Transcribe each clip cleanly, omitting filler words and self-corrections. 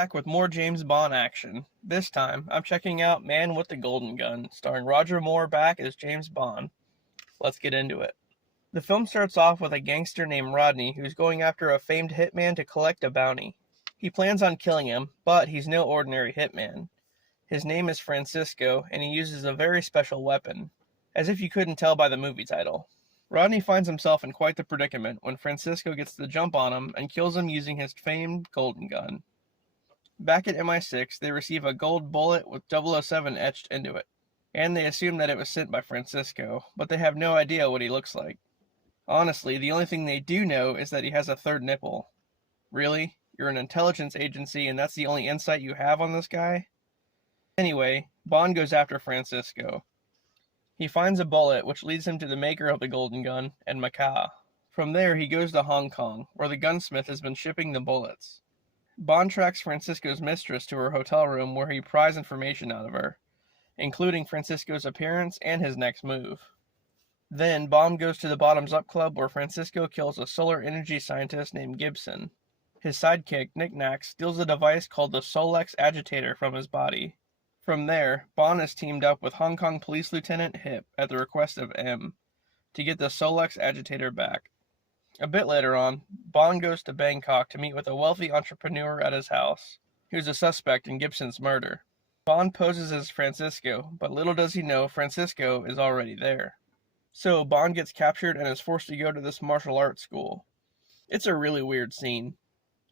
back with more James Bond action. This time, I'm checking out Man with the Golden Gun, starring Roger Moore back as James Bond. Let's get into it. The film starts off with a gangster named Rodney who's going after a famed hitman to collect a bounty. He plans on killing him, but he's no ordinary hitman. His name is Francisco, and he uses a very special weapon, as if you couldn't tell by the movie title. Rodney finds himself in quite the predicament when Francisco gets the jump on him and kills him using his famed golden gun. Back at MI6, they receive a gold bullet with 007 etched into it, and they assume that it was sent by Francisco, but they have no idea what he looks like. Honestly, the only thing they do know is that he has a third nipple. Really? You're an intelligence agency and that's the only insight you have on this guy? Anyway, Bond goes after Francisco. He finds a bullet, which leads him to the maker of the golden gun, and Macau. From there, he goes to Hong Kong, where the gunsmith has been shipping the bullets. Bond tracks Francisco's mistress to her hotel room, where he pries information out of her, including Francisco's appearance and his next move. Then, Bond goes to the Bottoms Up Club, where Francisco kills a solar energy scientist named Gibson. His sidekick, Knick Knack, steals a device called the Solex Agitator from his body. From there, Bond is teamed up with Hong Kong Police Lieutenant Hip at the request of M to get the Solex Agitator back. A bit later on, Bond goes to Bangkok to meet with a wealthy entrepreneur at his house, who's a suspect in Gibson's murder. Bond poses as Francisco, but little does he know Francisco is already there. So, Bond gets captured and is forced to go to this martial arts school. It's a really weird scene.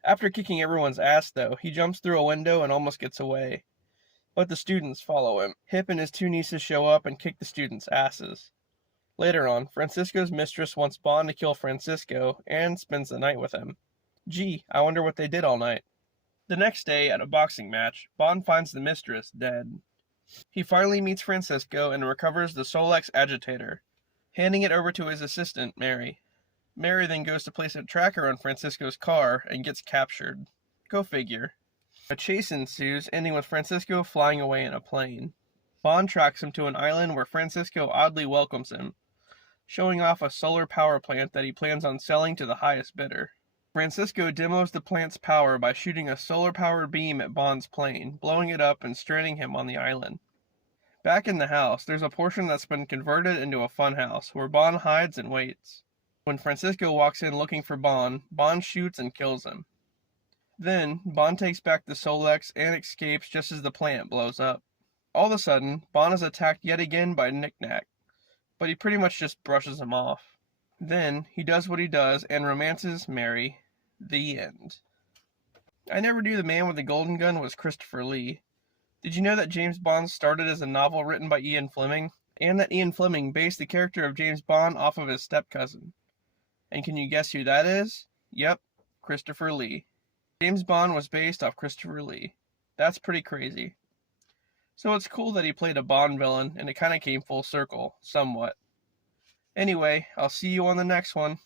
After kicking everyone's ass, though, he jumps through a window and almost gets away. But the students follow him. Hip and his two nieces show up and kick the students' asses. Later on, Francisco's mistress wants Bond to kill Francisco and spends the night with him. Gee, I wonder what they did all night. The next day, at a boxing match, Bond finds the mistress dead. He finally meets Francisco and recovers the Solex Agitator, handing it over to his assistant, Mary. Mary then goes to place a tracker on Francisco's car and gets captured. Go figure. A chase ensues, ending with Francisco flying away in a plane. Bond tracks him to an island where Francisco oddly welcomes him, showing off a solar power plant that he plans on selling to the highest bidder. Francisco demos the plant's power by shooting a solar-powered beam at Bond's plane, blowing it up and stranding him on the island. Back in the house, there's a portion that's been converted into a funhouse, where Bond hides and waits. When Francisco walks in looking for Bond, Bond shoots and kills him. Then, Bond takes back the Solex and escapes just as the plant blows up. All of a sudden, Bond is attacked yet again by Knick Knack, but he pretty much just brushes him off. Then, he does what he does and romances Mary. The end. I never knew the man with the golden gun was Christopher Lee. Did you know that James Bond started as a novel written by Ian Fleming, and that Ian Fleming based the character of James Bond off of his step-cousin? And can you guess who that is? Yep, Christopher Lee. James Bond was based off Christopher Lee. That's pretty crazy. So it's cool that he played a Bond villain, and it kinda came full circle, somewhat. Anyway, I'll see you on the next one.